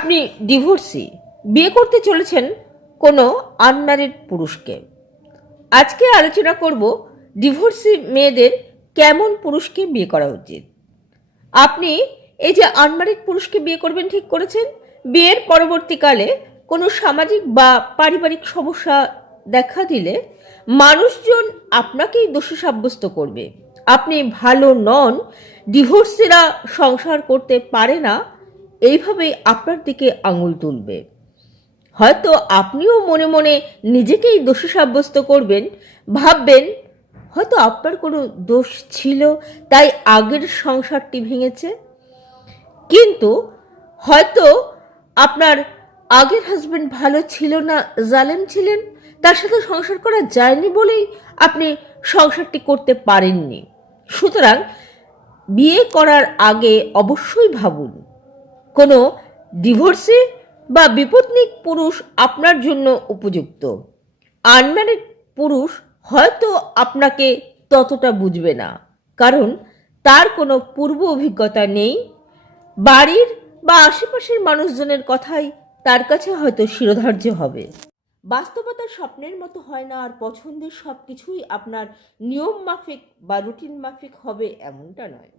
আপনি ডিভোর্সি, বিয়ে করতে চলেছেন কোনো আনম্যারিড পুরুষকে। আজকে আলোচনা করব ডিভোর্সি মেয়েদের কেমন পুরুষকে বিয়ে করা উচিত। আপনি এই যে আনম্যারিড পুরুষকে বিয়ে করবেন ঠিক করেছেন, বিয়ের পরবর্তীকালে কোনো সামাজিক বা পারিবারিক সমস্যা দেখা দিলে মানুষজন আপনাকেই দোষী সাব্যস্ত করবে। আপনি ভালো নন, ডিভোর্সিরা সংসার করতে পারে না, এইভাবেই আপনার দিকে আঙুল তুলবে। হয়তো আপনিও মনে মনে নিজেকেই দোষী সাব্যস্ত করবেন, ভাববেন হয়তো আপনার কোনো দোষ ছিল, তাই আগের সংসারটি ভেঙেছে। কিন্তু হয়তো আপনার আগের হাজবেন্ড ভালো ছিল না, জালেম ছিলেন, তার সাথে সংসার করা যায়নি বলেই আপনি সংসারটি করতে পারেননি। সুতরাং বিয়ে করার আগে অবশ্যই ভাবুন কোনো ডিভোর্সি বা বিপত্নিক পুরুষ আপনার জন্য উপযুক্ত। আনম্যারিড পুরুষ হয়তো আপনাকে ততটা বুঝবে না, কারণ তার কোনো পূর্ব অভিজ্ঞতা নেই। বাড়ির বা আশেপাশের মানুষজনের কথাই তার কাছে হয়তো শিরোধার্য হবে। বাস্তবতা স্বপ্নের মতো হয় না, আর পছন্দের সব কিছুই আপনার নিয়ম মাফিক বা রুটিন মাফিক হবে এমনটা নয়।